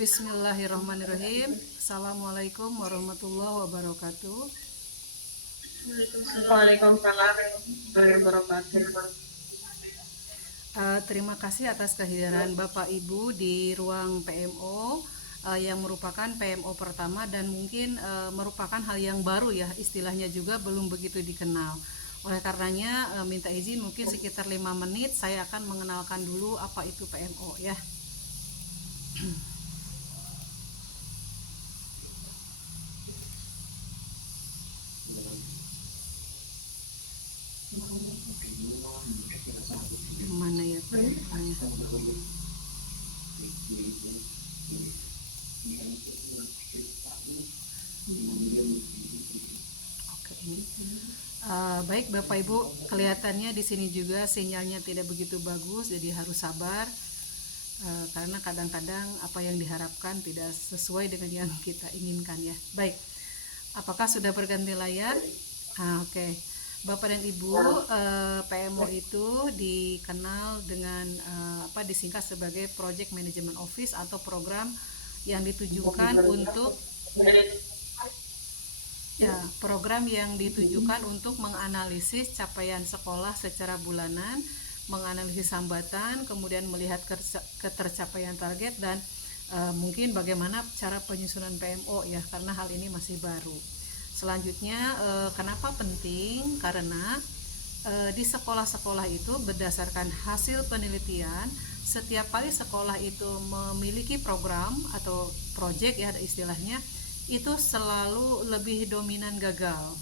Bismillahirrahmanirrahim. Assalamualaikum warahmatullahi wabarakatuh. Waalaikumsalam warahmatullahi wabarakatuh. Terima kasih atas kehadiran Bapak Ibu di ruang PMO yang merupakan PMO pertama dan mungkin merupakan hal yang baru ya, istilahnya juga belum begitu dikenal. Oleh karenanya minta izin mungkin sekitar 5 menit saya akan mengenalkan dulu apa itu PMO ya. Mana ya PMO-nya? Oke, ini. Baik Bapak Ibu, kelihatannya di sini juga sinyalnya tidak begitu bagus, jadi harus sabar karena kadang-kadang apa yang diharapkan tidak sesuai dengan yang kita inginkan ya. Baik, apakah sudah berganti layar? Oke. Bapak dan Ibu, PMO itu dikenal dengan disingkat sebagai Project Management Office atau program yang ditujukan untuk menganalisis capaian sekolah secara bulanan, menganalisis hambatan, kemudian melihat ketercapaian target dan mungkin bagaimana cara penyusunan PMO ya, karena hal ini masih baru. Selanjutnya kenapa penting? Karena di sekolah-sekolah itu berdasarkan hasil penelitian, setiap kali sekolah itu memiliki program atau project ya istilahnya, itu selalu lebih dominan gagal.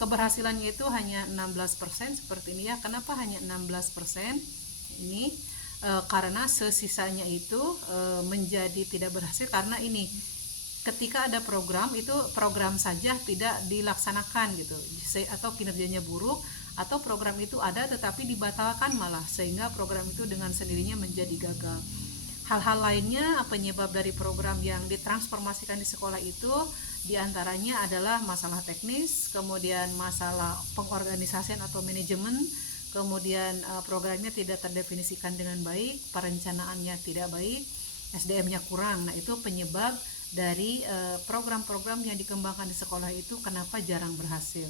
Keberhasilannya itu hanya 16% seperti ini ya. Kenapa hanya 16%? Ini karena sesisanya itu menjadi tidak berhasil karena ini ketika ada program itu program saja tidak dilaksanakan gitu, atau kinerjanya buruk, atau program itu ada tetapi dibatalkan malah sehingga program itu dengan sendirinya menjadi gagal. Hal-hal lainnya penyebab dari program yang ditransformasikan di sekolah itu diantaranya adalah masalah teknis, kemudian masalah pengorganisasian atau manajemen, kemudian programnya tidak terdefinisikan dengan baik, perencanaannya tidak baik, SDM-nya kurang. Nah, itu penyebab dari program-program yang dikembangkan di sekolah itu kenapa jarang berhasil.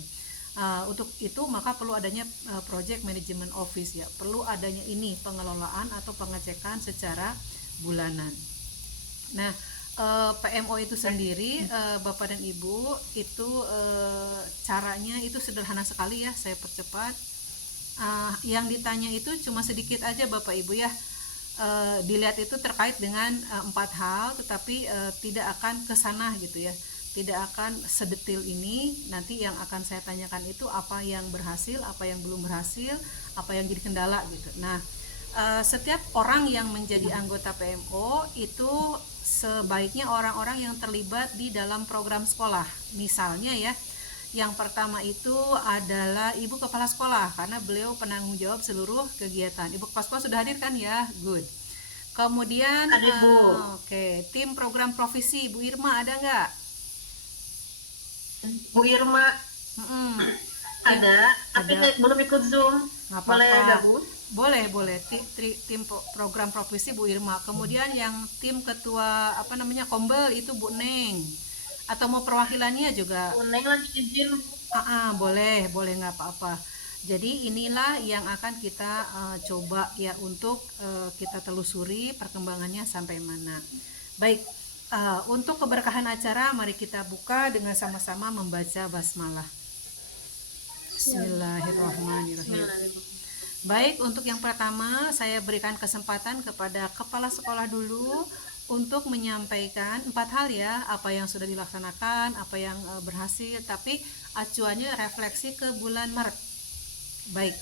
Untuk itu maka perlu adanya Project Management Office ya, perlu adanya ini pengelolaan atau pengecekan secara bulanan. Nah, PMO itu sendiri Bapak dan Ibu itu caranya itu sederhana sekali ya, saya percepat. Yang ditanya itu cuma sedikit aja Bapak Ibu ya. Dilihat itu terkait dengan 4 hal, tetapi tidak akan kesana gitu ya, tidak akan sedetil ini. Nanti yang akan saya tanyakan itu apa yang berhasil, apa yang belum berhasil, apa yang jadi kendala gitu. Nah, setiap orang yang menjadi anggota PMO itu sebaiknya orang-orang yang terlibat di dalam program sekolah. Misalnya ya, yang pertama itu adalah Ibu Kepala Sekolah, karena beliau penanggung jawab seluruh kegiatan. Ibu Kepala Sekolah sudah hadir kan ya? Good. Kemudian tim program provisi, Bu Irma ada nggak? Bu Irma ada, tapi belum ikut Zoom. Boleh gabung? Boleh. Tim program provisi Bu Irma. Kemudian yang tim ketua Kombel itu Bu Neng. Atau mau perwakilannya juga? Bu Neng lagi izin. Boleh nggak apa-apa. Jadi inilah yang akan kita coba ya untuk kita telusuri perkembangannya sampai mana. Baik, untuk keberkahan acara mari kita buka dengan sama-sama membaca basmalah. Bismillahirrahmanirrahim. Baik, untuk yang pertama saya berikan kesempatan kepada kepala sekolah dulu untuk menyampaikan 4 hal ya, apa yang sudah dilaksanakan, apa yang berhasil, tapi acuannya refleksi ke bulan Maret. Baik,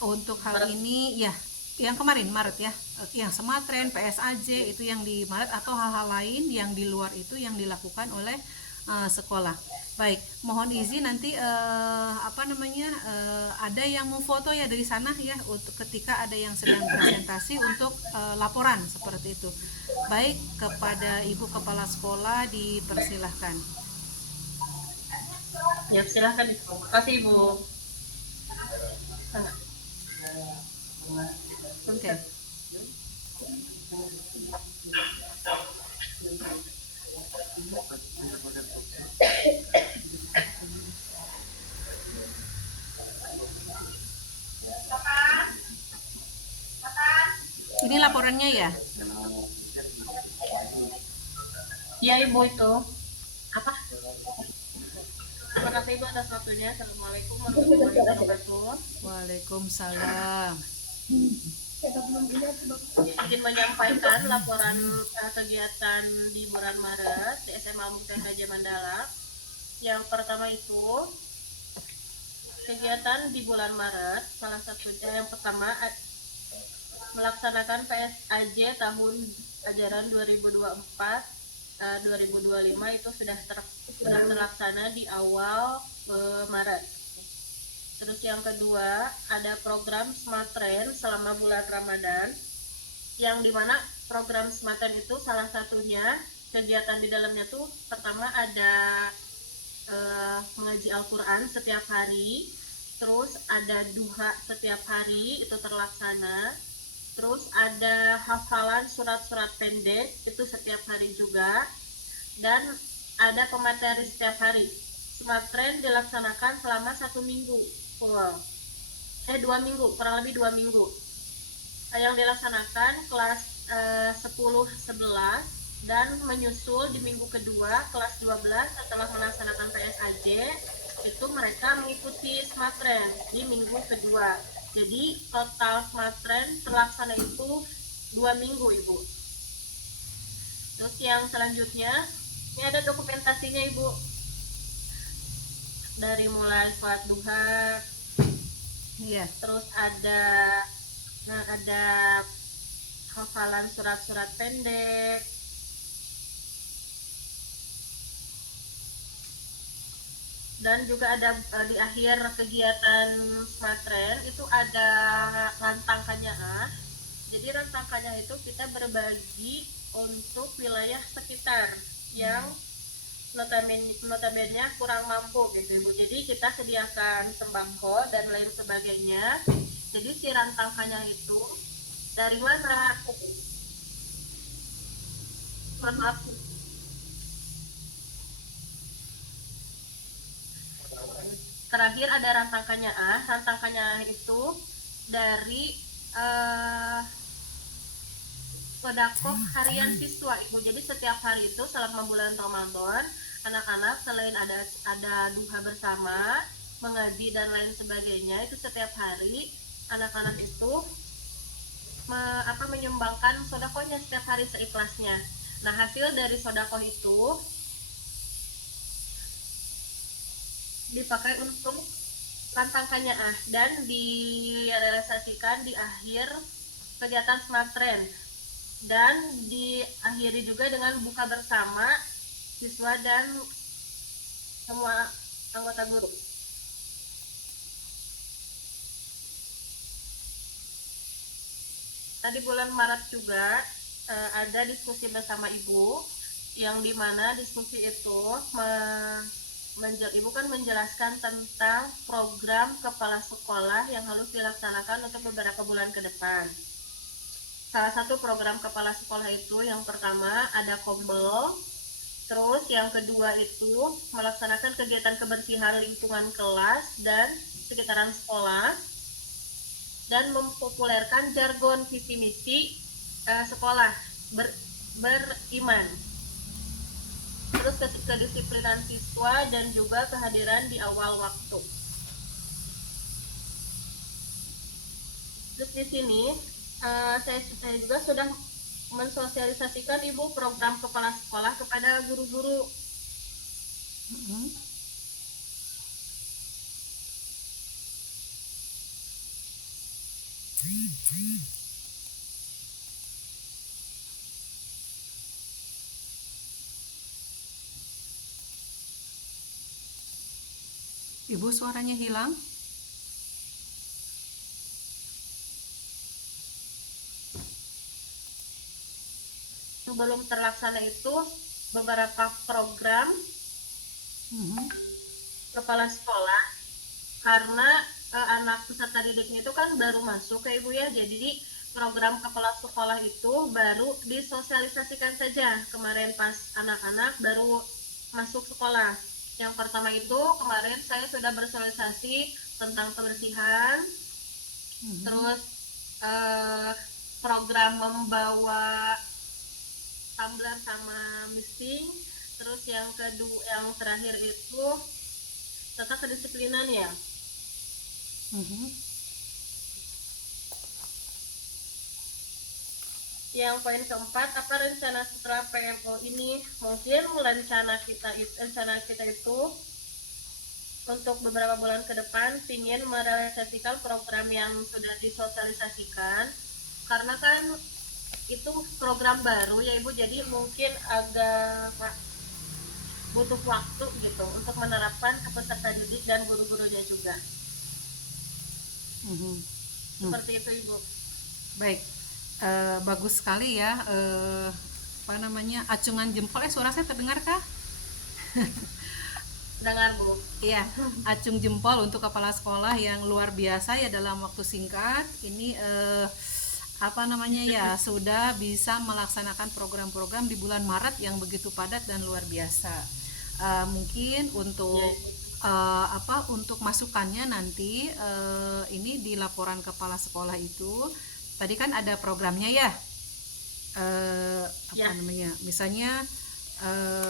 untuk hal ini ya, yang kemarin Maret ya, yang Sematren, PSAJ itu yang di Maret, atau hal-hal lain yang di luar itu yang dilakukan oleh sekolah. Baik, mohon izin nanti ada yang memfoto ya dari sana ya, untuk ketika ada yang sedang presentasi untuk laporan seperti itu. Baik, kepada Ibu Kepala Sekolah dipersilahkan. Ya, silahkan. Terima kasih Ibu. Oke. orangnya ya? Iya Ibu itu. Apa? Terima kasih Ibu atas waktunya. Assalamualaikum warahmatullahi wabarakatuh. Waalaikumsalam. Izin menyampaikan laporan kegiatan di bulan Maret di SMA Mukti Raja Mandala. Yang pertama itu kegiatan di bulan Maret, salah satunya yang pertama melaksanakan PSAJ tahun ajaran 2024-2025 itu sudah terlaksana di awal Maret. Terus yang kedua ada program Smart Train selama bulan Ramadan, yang dimana program Smart Train itu salah satunya kegiatan di dalamnya tuh pertama ada mengaji Al-Quran setiap hari, terus ada duha setiap hari itu terlaksana, terus ada hafalan surat-surat pendek itu setiap hari juga, dan ada pemateri setiap hari. Smart Train dilaksanakan selama 1 minggu, 2 minggu, kurang lebih 2 minggu. Yang dilaksanakan kelas 10-11 dan menyusul di minggu kedua kelas 12 setelah melaksanakan PSAJ itu mereka mengikuti Smart Train di minggu kedua. Jadi total Smart Train terlaksana itu 2 minggu Ibu. Terus yang selanjutnya ini ada dokumentasinya Ibu, dari mulai sholat duha, terus ada hafalan surat-surat pendek, dan juga ada di akhir kegiatan Smart Train itu ada rantang kanyaah. Jadi rantang kanyaah itu kita berbagi untuk wilayah sekitar yang notabene kurang mampu gitu Ibu. Jadi kita sediakan sembako dan lain sebagainya. Jadi si rantang kanyaah itu dari mana? Maaf. Terakhir ada rantang kanyaah. Rantang kanyaah itu dari sedekah harian siswa Ibu. Jadi setiap hari itu selama bulan Ramadan, anak-anak selain ada duha bersama, mengaji dan lain sebagainya, itu setiap hari anak-anak itu menyumbangkan sedekahnya setiap hari seikhlasnya. Nah, hasil dari sedekah itu dipakai untuk rantang kanyaah dan direalisasikan di akhir kegiatan Smart Train, dan diakhiri juga dengan buka bersama siswa dan semua anggota guru. Tadi bulan Maret juga ada diskusi bersama Ibu, yang dimana diskusi itu Ibu kan menjelaskan tentang program kepala sekolah yang harus dilaksanakan untuk beberapa bulan ke depan. Salah satu program kepala sekolah itu yang pertama ada Kombel, terus yang kedua itu melaksanakan kegiatan kebersihan lingkungan kelas dan sekitaran sekolah, dan mempopulerkan jargon visi misi sekolah beriman. Terus kedisiplinan siswa dan juga kehadiran di awal waktu. Terus di sini saya juga sudah mensosialisasikan Ibu program kepala sekolah kepada guru-guru. Ibu suaranya hilang. Sebelum terlaksana itu beberapa program kepala sekolah, karena anak peserta didiknya itu kan baru masuk ke Ibu ya, jadi program kepala sekolah itu baru disosialisasikan saja kemarin pas anak-anak baru masuk sekolah. Yang pertama itu kemarin saya sudah bersosialisasi tentang kebersihan, terus program membawa tumbler sama mixing. Terus yang kedua, yang terakhir itu tata kedisiplinan ya. Yang poin keempat, apa rencana setelah PMO ini? Mungkin rencana kita itu untuk beberapa bulan ke depan ingin merealisasikan program yang sudah disosialisasikan, karena kan itu program baru ya Ibu, jadi mungkin agak butuh waktu gitu untuk menerapkan ke peserta didik dan guru-gurunya juga. Seperti itu Ibu. Baik, bagus sekali ya. Apa namanya, acungan jempol. Suara saya terdengar kah? Dengar Bu. Iya, acung jempol untuk kepala sekolah yang luar biasa ya dalam waktu singkat. Ini apa namanya ya, sudah bisa melaksanakan program-program di bulan Maret yang begitu padat dan luar biasa. Mungkin untuk untuk masukannya nanti ini di laporan kepala sekolah itu tadi kan ada programnya ya, namanya, misalnya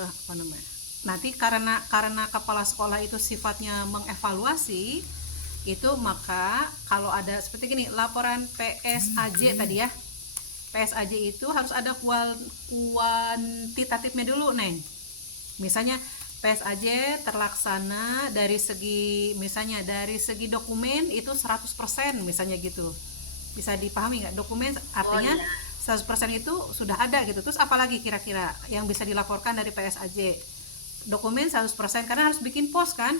apa namanya, nanti karena kepala sekolah itu sifatnya mengevaluasi itu, maka kalau ada seperti gini, laporan PSAJ tadi ya, PSAJ itu harus ada kuantitatifnya dulu Neng. Misalnya PSAJ terlaksana dari segi, misalnya dari segi dokumen itu 100% misalnya gitu. Bisa dipahami nggak? Dokumen artinya 100% itu sudah ada gitu. Terus apalagi kira-kira yang bisa dilaporkan dari PSAJ? Dokumen 100%, karena harus bikin pos kan?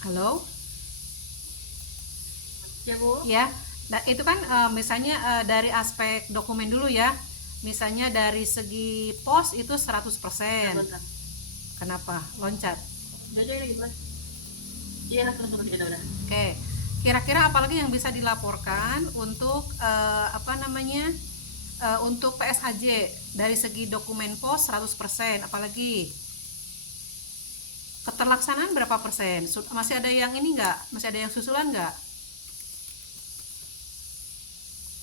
Halo? Ya Bu. Ya, nah itu kan misalnya dari aspek dokumen dulu ya. Misalnya dari segi pos itu 100%. Kenapa? Loncat. Iya, udah. Oke. Kira-kira apalagi yang bisa dilaporkan untuk apa namanya? Untuk PSAJ dari segi dokumen pos 100%, apalagi keterlaksanaan berapa persen? Masih ada yang ini enggak? Masih ada yang susulan enggak?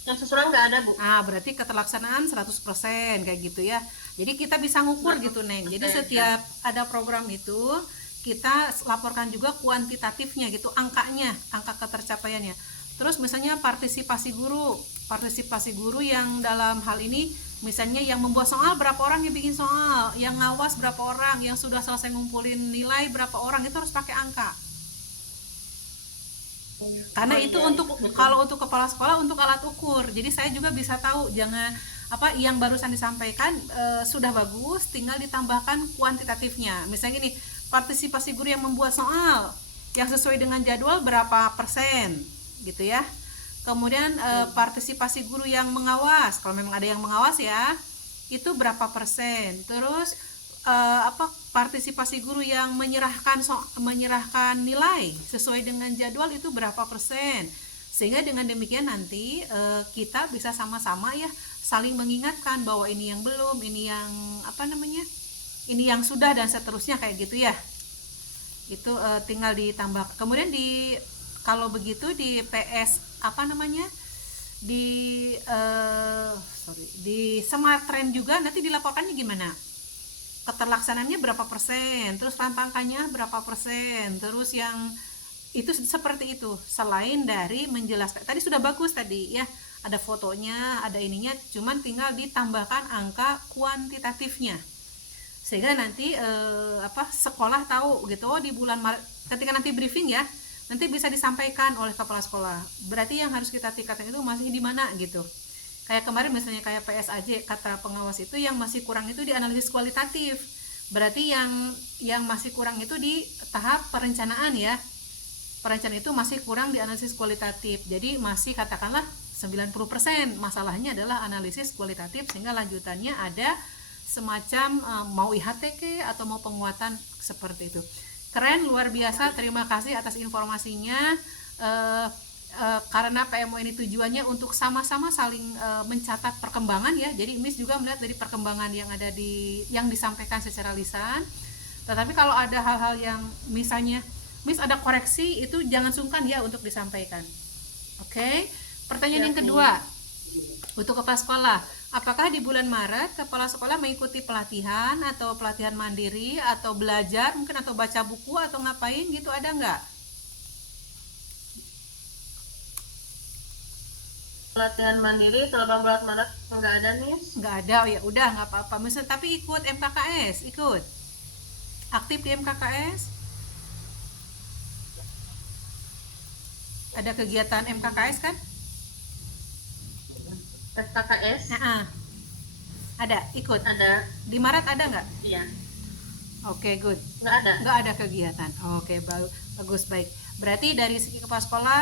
Yang susulan nggak ada Bu. Berarti keterlaksanaan 100% kayak gitu ya. Jadi kita bisa ngukur gitu Neng. Jadi setiap ada program itu kita laporkan juga kuantitatifnya gitu, angkanya, angka ketercapaiannya. Terus misalnya partisipasi guru yang dalam hal ini misalnya yang membuat soal berapa orang yang bikin soal, yang ngawas berapa orang, yang sudah selesai ngumpulin nilai berapa orang, itu harus pakai angka. Karena itu untuk, kalau untuk kepala sekolah untuk alat ukur. Jadi saya juga bisa tahu, jangan apa yang barusan disampaikan sudah bagus, tinggal ditambahkan kuantitatifnya. Misalnya gini, partisipasi guru yang membuat soal yang sesuai dengan jadwal berapa persen gitu ya. Kemudian partisipasi guru yang mengawas, kalau memang ada yang mengawas ya, itu berapa persen. Terus partisipasi guru yang menyerahkan nilai sesuai dengan jadwal itu berapa persen. Sehingga dengan demikian nanti kita bisa sama-sama ya saling mengingatkan bahwa ini yang belum, ini yang apa namanya, ini yang sudah, dan seterusnya kayak gitu ya. Itu tinggal ditambah. Kemudian kalau begitu di PS apa namanya, di Smart Trend juga nanti dilaporkannya gimana, keterlaksanaannya berapa persen, terus tantangannya berapa persen, terus yang itu seperti itu. Selain dari menjelaskan, tadi sudah bagus tadi ya, ada fotonya, ada ininya, cuman tinggal ditambahkan angka kuantitatifnya, sehingga nanti sekolah tahu gitu, di bulan Maret ketika nanti briefing ya, nanti bisa disampaikan oleh kepala sekolah. Berarti yang harus kita tingkatkan itu masih di mana gitu. Kayak kemarin misalnya kayak PSAJ, kata pengawas itu yang masih kurang itu di analisis kualitatif. Berarti yang masih kurang itu di tahap perencanaan ya. Perencanaan itu masih kurang di analisis kualitatif. Jadi masih katakanlah 90%. Masalahnya adalah analisis kualitatif, sehingga lanjutannya ada semacam mau IHTK atau mau penguatan seperti itu. Keren, luar biasa. Terima kasih atas informasinya. Karena PMO ini tujuannya untuk sama-sama saling mencatat perkembangan ya. Jadi Miss juga melihat dari perkembangan yang ada yang disampaikan secara lisan. Tetapi kalau ada hal-hal yang misalnya Miss ada koreksi, itu jangan sungkan ya untuk disampaikan. Oke. Pertanyaan yang Siap, Bu. kedua, untuk kepala sekolah, apakah di bulan Maret kepala sekolah mengikuti pelatihan atau pelatihan mandiri atau belajar mungkin atau baca buku atau ngapain gitu, ada nggak? Pelatihan mandiri selama bulan Maret nggak ada nih. Nggak ada, ya udah nggak apa-apa. Misal tapi ikut MKKS, ikut aktif di MKKS, ada kegiatan MKKS kan? SKKS Nah, ada ikut ada, di Maret, ada nggak? iya. Oke, good. Nggak ada. Nggak ada kegiatan. Oke, bagus, baik. Berarti dari segi kepala sekolah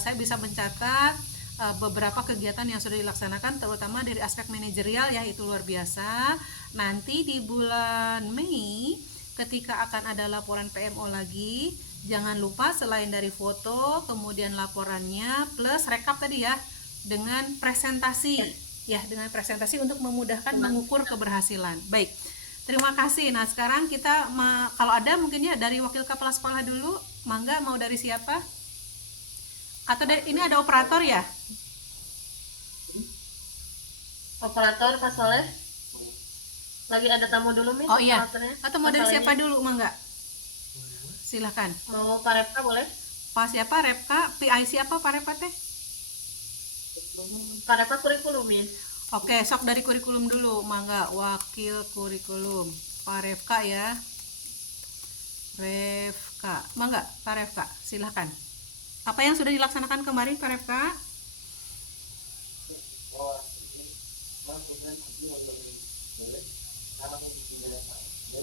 saya bisa mencatat beberapa kegiatan yang sudah dilaksanakan, terutama dari aspek manajerial ya, itu luar biasa. Nanti di bulan Mei ketika akan ada laporan PMO lagi, jangan lupa selain dari foto kemudian laporannya plus rekap tadi ya, dengan presentasi ya, dengan presentasi untuk memudahkan mengukur keberhasilan. Baik, terima kasih. Nah sekarang kita kalau ada mungkin ya dari wakil kepala sekolah dulu, mangga, mau dari siapa? Atau dari ini ada operator ya? Operator Pak Soleh. Lagi ada tamu dulu, Miss. Oh iya. operatornya. Atau mau dari Masalahnya. siapa dulu, mangga? Silahkan. Mau Pak Repka boleh? Pak siapa? Repka? PI siapa Pak Repka teh? Pak Repka kurikulum, Miss. Oke, sok dari kurikulum dulu, mangga. Wakil kurikulum Pak Refka ya. Refka, mangga Pak Refka, silahkan. Apa yang sudah dilaksanakan kemarin Pak Refka?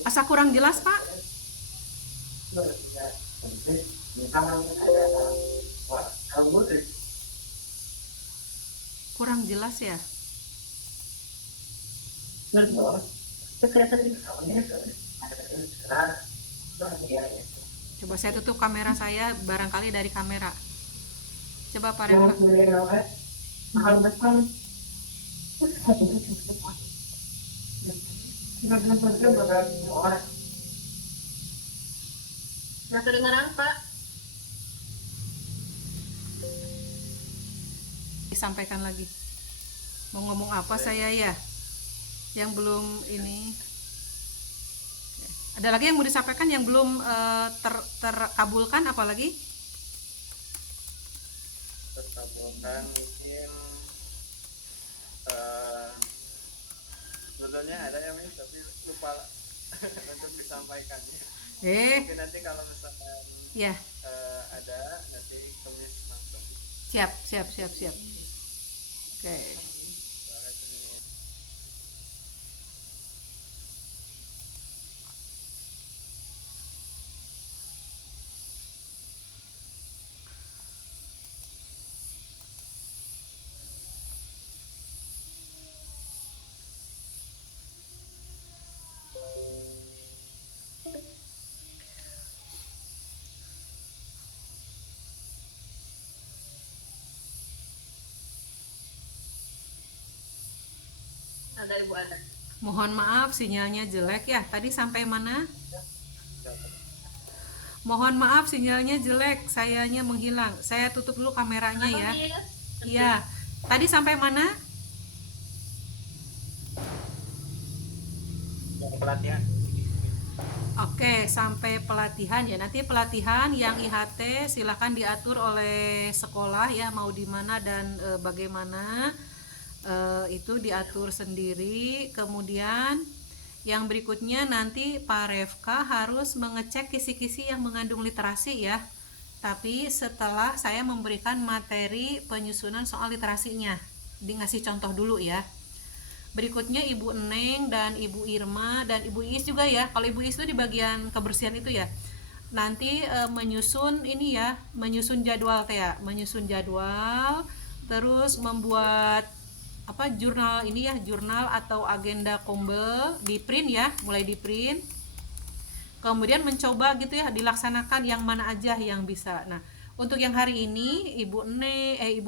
Asa kurang jelas Pak? Kurang jelas ya? Coba saya tutup kamera saya, barangkali dari kamera. Coba Pak Refka. Nggak kedengeran, Pak. Disampaikan lagi. Mau ngomong apa saya ya? Yang belum ini. Ada lagi yang mau disampaikan yang belum terkabulkan, apalagi? Terkabulkan mungkin sebetulnya ada ya Miss, tapi lupa untuk disampaikannya. Mungkin nanti kalau misalkan Ya, ada nanti ke Miss langsung. siap. Oke. Ada Ibu ada. Mohon maaf sinyalnya jelek ya. Tadi sampai mana? Mohon maaf sinyalnya jelek, sayanya menghilang. Saya tutup dulu kameranya ya. Iya. Tadi sampai mana? Pelatihan. Oke, sampai pelatihan ya. Nanti pelatihan yang IHT silahkan diatur oleh sekolah ya, mau di mana dan bagaimana, itu diatur sendiri. Kemudian yang berikutnya nanti Pak Refka harus mengecek kisi-kisi yang mengandung literasi ya. Tapi setelah saya memberikan materi penyusunan soal literasinya, ngasih contoh dulu ya. Berikutnya Ibu Neng dan Ibu Irma dan Ibu Iis juga ya. Kalau Ibu Iis itu di bagian kebersihan itu ya. Nanti menyusun ini ya, menyusun jadwal teh ya, menyusun jadwal, terus membuat apa jurnal ini ya, jurnal atau agenda kombel di print ya, mulai di print. Kemudian mencoba gitu ya dilaksanakan yang mana aja yang bisa. Nah, untuk yang hari ini Ibu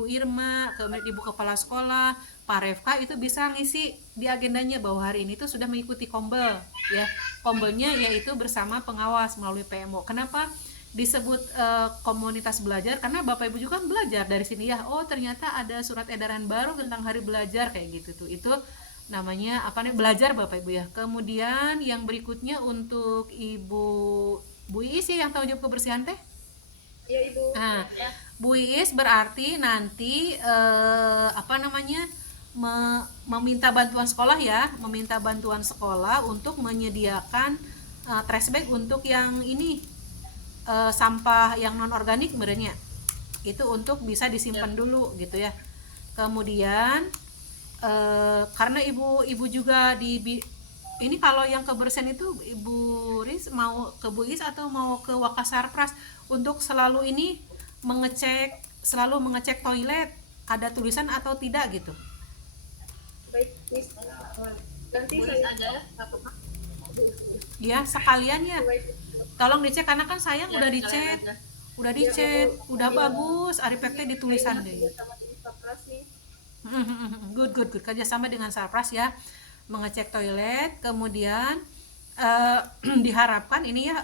Irma, kemudian Ibu Kepala Sekolah, Pak Refka itu bisa ngisi di agendanya bahwa hari ini tuh sudah mengikuti kombel ya. Kombelnya yaitu bersama pengawas melalui PMO. Kenapa? disebut komunitas belajar karena Bapak Ibu juga kan belajar dari sini ya. Oh, ternyata ada surat edaran baru tentang hari belajar kayak gitu tuh. Itu namanya apa nih, belajar Bapak Ibu ya. Kemudian yang berikutnya untuk Ibu Bu Iis ya yang tahu jawab kebersihan teh. Iya Ibu. Nah, Bu Iis berarti nanti apa namanya, meminta bantuan sekolah ya, meminta bantuan sekolah untuk menyediakan trash bag untuk yang ini sampah yang non organik sebenarnya itu untuk bisa disimpan dulu gitu ya. Kemudian karena ibu juga ini kalau yang kebersihan itu Ibu Riz mau ke Bu Is atau mau ke Wakasarpras untuk selalu ini selalu mengecek toilet ada tulisan atau tidak gitu. Baik, Miss. Nanti Tulis saya aja, nggak apa-apa. Ya sekalian ya, tolong dicek karena kan sayang Ya, udah sekalian dicet, aja. udah bagus, arifeknya ditulisan deh. sama tim Sapras nih. Good kerjasama dengan Sarpras ya, mengecek toilet. Kemudian diharapkan ini ya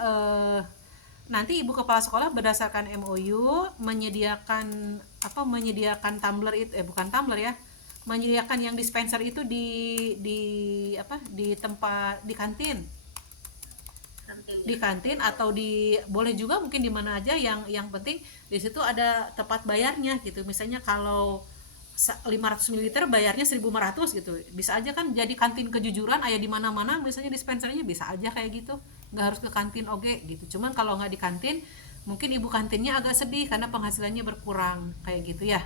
nanti ibu kepala sekolah berdasarkan MOU menyediakan tumbler itu bukan tumbler ya, menyediakan yang dispenser itu di tempat di kantin atau boleh juga mungkin di mana aja, yang penting di situ ada tempat bayarnya gitu. Misalnya kalau 500 ml bayarnya 1.500 gitu, bisa aja kan jadi kantin kejujuran ayah di mana-mana, misalnya dispensernya bisa aja kayak gitu, nggak harus ke kantin oge gitu. Cuman kalau nggak di kantin mungkin ibu kantinnya agak sedih karena penghasilannya berkurang kayak gitu ya,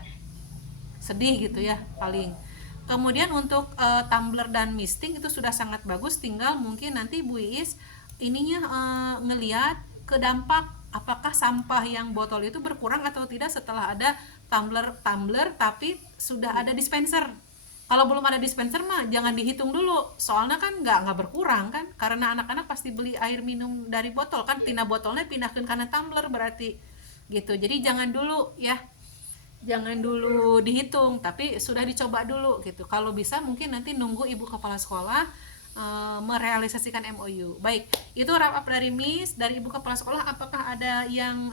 sedih gitu ya paling. Kemudian untuk tumbler dan misting itu sudah sangat bagus, tinggal mungkin nanti Bu Iis ininya ngelihat ke dampak apakah sampah yang botol itu berkurang atau tidak setelah ada tumbler tapi sudah ada dispenser. Kalau belum ada dispenser mah jangan dihitung dulu, soalnya kan nggak berkurang kan, karena anak-anak pasti beli air minum dari botol kan, tina botolnya pindahkan karena tumbler berarti gitu. Jadi jangan dulu dihitung, tapi sudah dicoba dulu gitu. Kalau bisa mungkin nanti nunggu ibu kepala sekolah merealisasikan MOU. Baik, itu wrap up dari Miss, dari ibu kepala sekolah. Apakah ada yang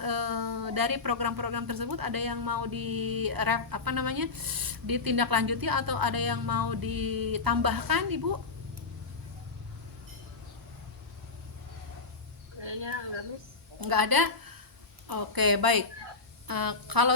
dari program-program tersebut ada yang mau ditindaklanjuti atau ada yang mau ditambahkan Ibu? Kayaknya enggak, Miss. Enggak ada. Oke, baik. Kalau